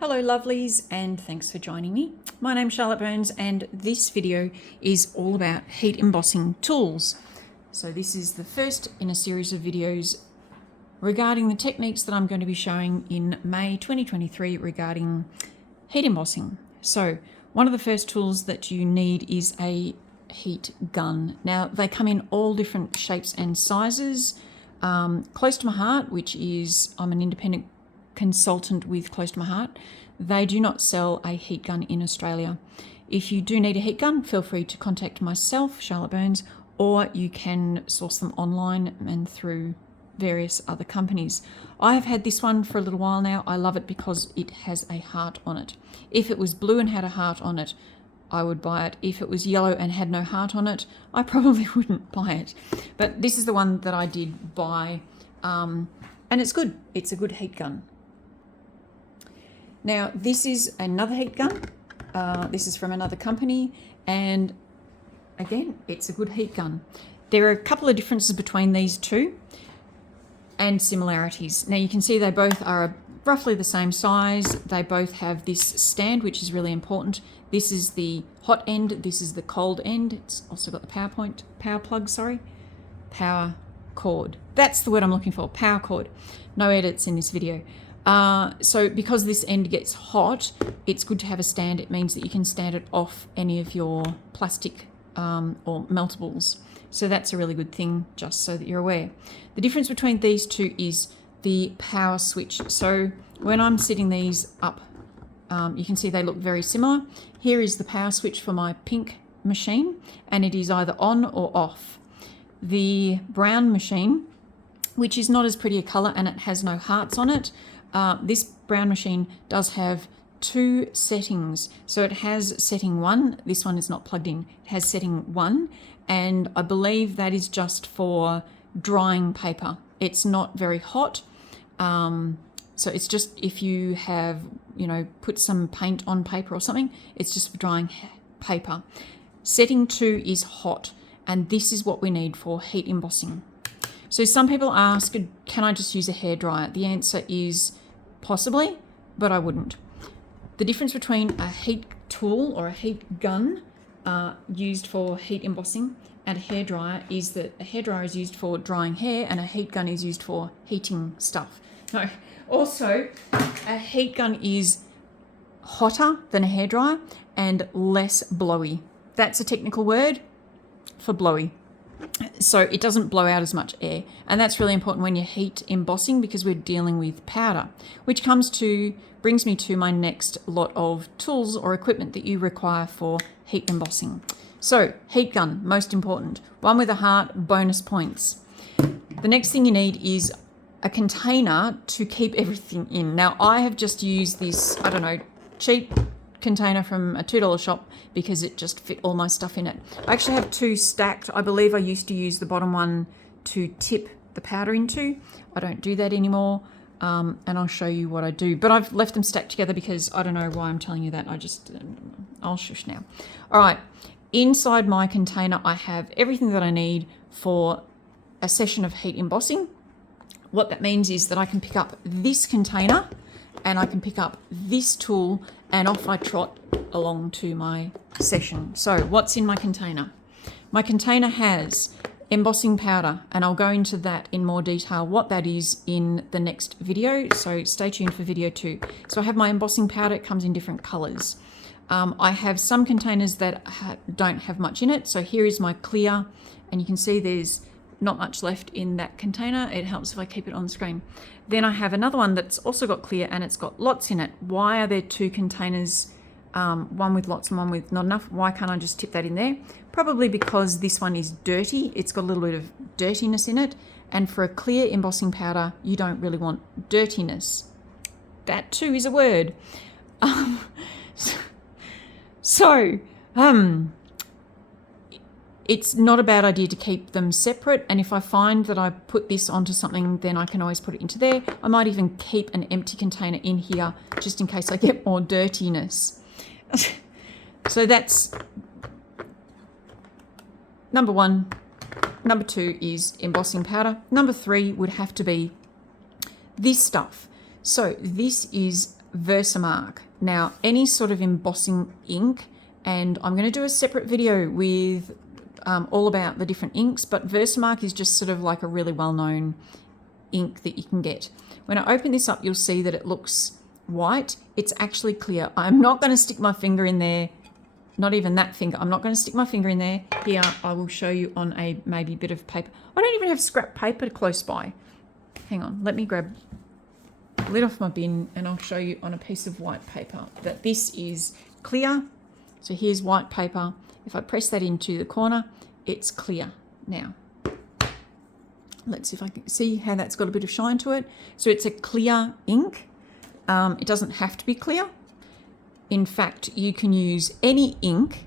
Hello lovelies, and thanks for joining me. My name's Charlotte Burns and this video is all about heat embossing tools. So this is the first in a series of videos regarding the techniques that I'm going to be showing in May 2023 regarding heat embossing. So one of the first tools that you need is a heat gun. Now they come in all different shapes and sizes. Close to my heart, which is, I'm an independent consultant with Close to My Heart, they do not sell a heat gun in Australia. If you do need a heat gun, feel free to contact myself, Charlotte Burns, or you can source them online and through various other companies. I have had this one for a little while now. I love it because it has a heart on it. If it was blue and had a heart on it, I would buy it. If it was yellow and had no heart on it, I probably wouldn't buy it. But this is the one that I did buy, and it's good. It's a good heat gun. Now, this is another heat gun. This is from another company, and again, it's a good heat gun. There are a couple of differences between these two and similarities. Now, you can see they both are roughly the same size. They both have this stand, which is really important. This is the hot end. This is the cold end. It's also got the power cord. That's the word I'm looking for, power cord. No edits in this video. So because this end gets hot, it's good to have a stand. It means that you can stand it off any of your plastic or meltables. So that's a really good thing, just so that you're aware. The difference between these two is the power switch. So when I'm setting these up, you can see they look very similar. Here is the power switch for my pink machine, and it is either on or off. The brown machine, which is not as pretty a color and it has no hearts on it, this brown machine does have two settings. So it has setting 1. This one is not plugged in. It has setting 1, and I believe that is just for drying paper. It's not very hot. So it's just if you have, put some paint on paper or something, it's just for drying paper. Setting 2 is hot, and this is what we need for heat embossing. So some people ask, can I just use a hairdryer? The answer is possibly, but I wouldn't. The difference between a heat tool or a heat gun used for heat embossing and a hairdryer is that a hairdryer is used for drying hair and a heat gun is used for heating stuff. No. Also, a heat gun is hotter than a hairdryer and less blowy. That's a technical word for blowy. So it doesn't blow out as much air, and that's really important when you're heat embossing because we're dealing with powder, which brings me to my next lot of tools or equipment that you require for heat embossing. So heat gun, most important. One with a heart, bonus points. The next thing you need is a container to keep everything in. Now I have just used this, cheap container from a $2 shop because it just fit all my stuff in it. I actually have 2 stacked. I believe I used to use the bottom one to tip the powder into. I don't do that anymore, and I'll show you what I do. But I've left them stacked together because I don't know why I'm telling you that. I'll shush now. All right, inside my container I have everything that I need for a session of heat embossing. What that means is that I can pick up this container and I can pick up this tool and off I trot along to my session. So what's in my container? My container has embossing powder, and I'll go into that in more detail what that is in the next video, so stay tuned for video 2. So I have my embossing powder. It comes in different colors. I have some containers that don't have much in it. So here is my clear, and you can see there's not much left in that container. It helps if I keep it on the screen. Then I have another one that's also got clear and it's got lots in it. Why are there 2 containers, one with lots and one with not enough? Why can't I just tip that in there? Probably because this one is dirty. It's got a little bit of dirtiness in it, and for a clear embossing powder you don't really want dirtiness. That too is a word. It's not a bad idea to keep them separate, and if I find that I put this onto something, then I can always put it into there. I might even keep an empty container in here just in case I get more dirtiness. So that's number 1. Number 2 is embossing powder. Number 3 would have to be this stuff. So this is Versamark. Now, any sort of embossing ink, and I'm going to do a separate video with all about the different inks, but Versamark is just sort of like a really well-known ink that you can get. When I open this up, you'll see that it looks white. It's actually clear. I'm not going to stick my finger in there, not even that finger. I'm not going to stick my finger in there. Here, I will show you on a maybe bit of paper. I don't even have scrap paper close by. Hang on, let me grab the lid off my bin and I'll show you on a piece of white paper that this is clear. So here's white paper. If I press that into the corner, it's clear. Now, let's see if I can see how that's got a bit of shine to it. So it's a clear ink. It doesn't have to be clear. In fact, you can use any ink,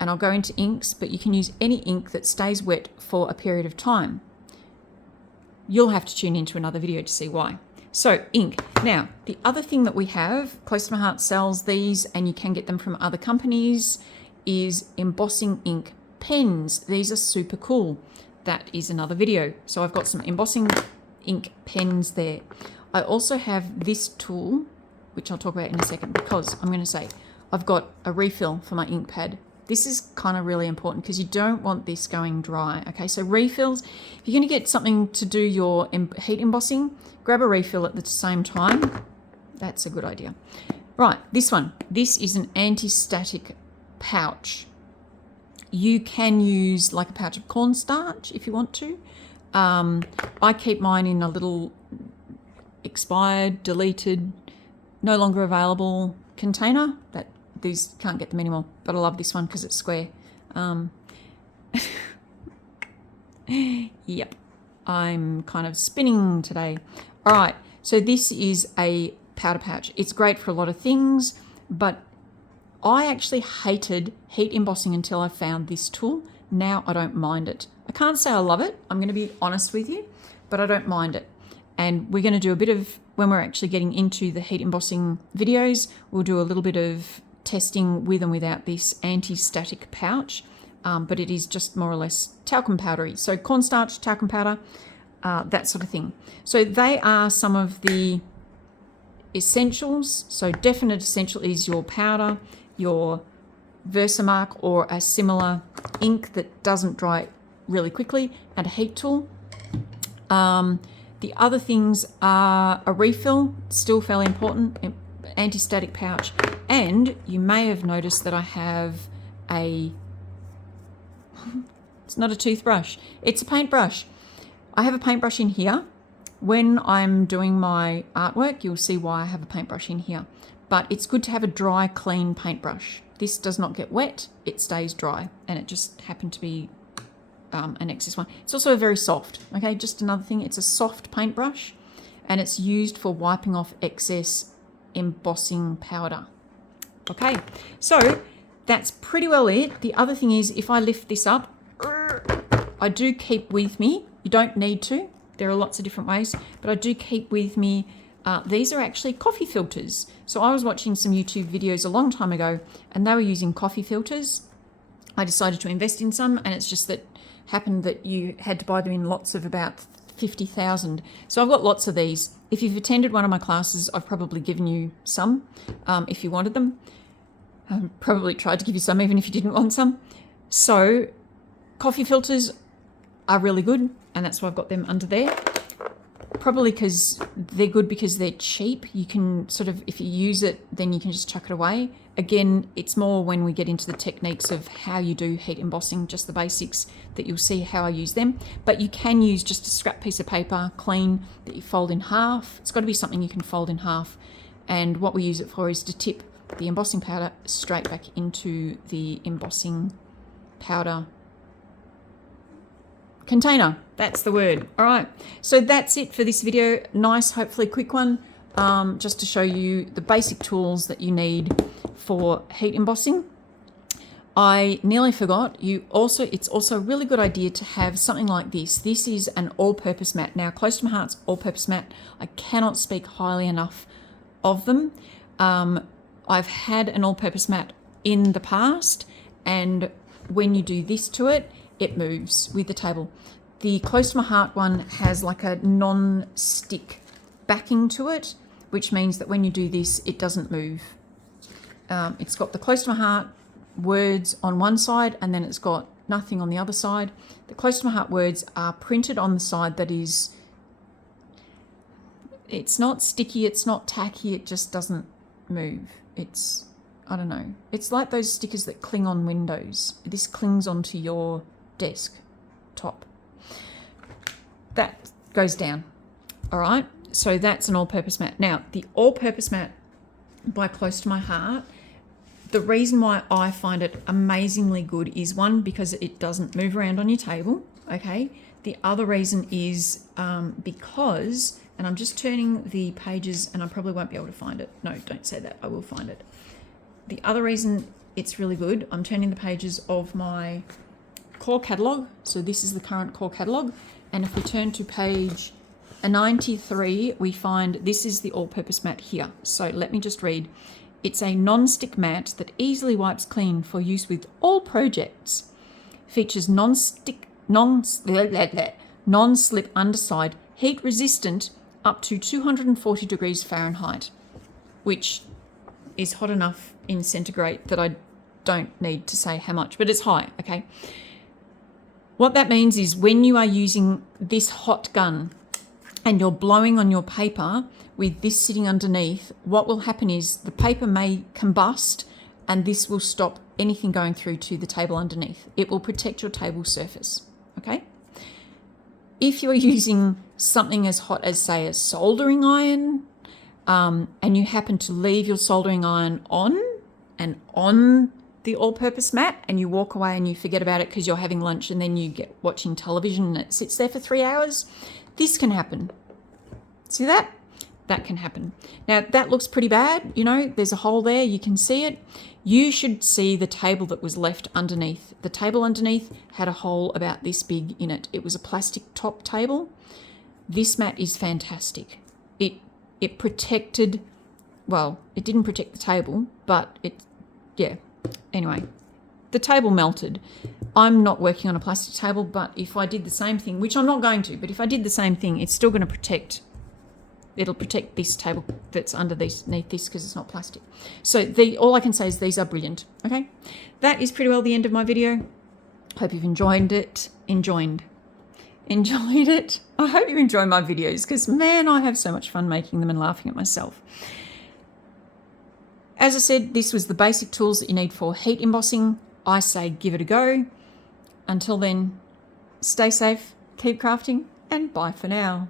and I'll go into inks, but you can use any ink that stays wet for a period of time. You'll have to tune into another video to see why. So ink. Now, the other thing that we have, Close to My Heart sells these, and you can get them from other companies, is embossing ink pens. These are super cool. That is another video. So I've got some embossing ink pens there. I also have this tool, which I'll talk about in a second, because I'm going to say I've got a refill for my ink pad. This is kind of really important because you don't want this going dry. Okay, so refills, if you're going to get something to do your heat embossing, grab a refill at the same time. That's a good idea. Right, this one. This is an anti-static pouch. You can use like a pouch of cornstarch if you want to. I keep mine in a little expired, deleted, no longer available container. That these can't get them anymore, but I love this one because it's square. Yep, I'm kind of spinning today. All right, so this is a powder pouch. It's great for a lot of things, but I actually hated heat embossing until I found this tool. Now I don't mind it. I can't say I love it. I'm going to be honest with you, but I don't mind it. And we're going to do a bit of, when we're actually getting into the heat embossing videos, we'll do a little bit of testing with and without this anti-static pouch, but it is just more or less talcum powdery. So cornstarch, talcum powder, that sort of thing. So they are some of the essentials. So definite essential is your powder, your Versamark or a similar ink that doesn't dry really quickly, and a heat tool. The other things are a refill, still fairly important, anti-static pouch, and you may have noticed that I have a, it's not a toothbrush, it's a paintbrush. I have a paintbrush in here. When I'm doing my artwork, you'll see why I have a paintbrush in here. But it's good to have a dry, clean paintbrush. This does not get wet, it stays dry, and it just happened to be an excess one. It's also very soft, okay, just another thing. It's a soft paintbrush, and it's used for wiping off excess embossing powder. Okay, so that's pretty well it. The other thing is, if I lift this up, I do keep with me, you don't need to, there are lots of different ways, but I do keep with me, these are actually coffee filters. So I was watching some YouTube videos a long time ago, and they were using coffee filters. I decided to invest in some, and it's just that happened that you had to buy them in lots of about 50,000. So I've got lots of these. If you've attended one of my classes, I've probably given you some if you wanted them. I probably tried to give you some even if you didn't want some. So coffee filters are really good, and that's why I've got them under there. Probably because they're good because they're cheap. You can sort of, if you use it, then you can just chuck it away. Again, it's more when we get into the techniques of how you do heat embossing, just the basics, that you'll see how I use them. But you can use just a scrap piece of paper, clean, that you fold in half. It's got to be something you can fold in half. And what we use it for is to tip the embossing powder straight back into the embossing powder container. That's the word. All right, so that's it for this video. Nice, hopefully quick one, just to show you the basic tools that you need for heat embossing. I nearly forgot, it's also a really good idea to have something like this. This is an all-purpose mat. Now, Close to My Heart's all-purpose mat, I cannot speak highly enough of them. I've had an all-purpose mat in the past, and when you do this to it, it moves with the table. The Close to My Heart one has like a non-stick backing to it, which means that when you do this, it doesn't move. It's got the Close to My Heart words on one side, and then it's got nothing on the other side. The Close to My Heart words are printed on the side that is, it's not sticky, it's not tacky, it just doesn't move. It's, I don't know, it's like those stickers that cling on windows. This clings onto your desk top. That goes down. All right, so that's an all-purpose mat. Now, the all-purpose mat by Close to My Heart, the reason why I find it amazingly good is, one, because it doesn't move around on your table, okay? The other reason is because, and I'm just turning the pages and I probably won't be able to find it. No, don't say that, I will find it. The other reason it's really good, I'm turning the pages of my core catalogue. So this is the current core catalogue. And if we turn to page 93, we find this is the all-purpose mat here. So let me just read. It's a non-stick mat that easily wipes clean for use with all projects. Features non-slip underside, heat resistant up to 240 degrees Fahrenheit, which is hot enough in centigrade that I don't need to say how much, but it's high, okay? What that means is when you are using this hot gun and you're blowing on your paper with this sitting underneath, what will happen is the paper may combust and this will stop anything going through to the table underneath. It will protect your table surface, okay? If you're using something as hot as, say, a soldering iron, and you happen to leave your soldering iron on the all-purpose mat and you walk away and you forget about it because you're having lunch and then you get watching television and it sits there for 3 hours, this can happen. See that? That can happen. Now, that looks pretty bad. You know, there's a hole there. You can see it. You should see the table that was left underneath. The table underneath had a hole about this big in it. It was a plastic top table. This mat is fantastic. It protected, well, it didn't protect the table, but yeah. Anyway, the table melted. I'm not working on a plastic table, but if I did the same thing, which I'm not going to, but if I did the same thing, it's still going to protect. It'll protect this table that's underneath this because it's not plastic. So all I can say is these are brilliant. Okay, that is pretty well the end of my video. Hope you've enjoyed it. Enjoyed it. I hope you enjoy my videos because, man, I have so much fun making them and laughing at myself. As I said, this was the basic tools that you need for heat embossing. I say give it a go. Until then, stay safe, keep crafting, and bye for now.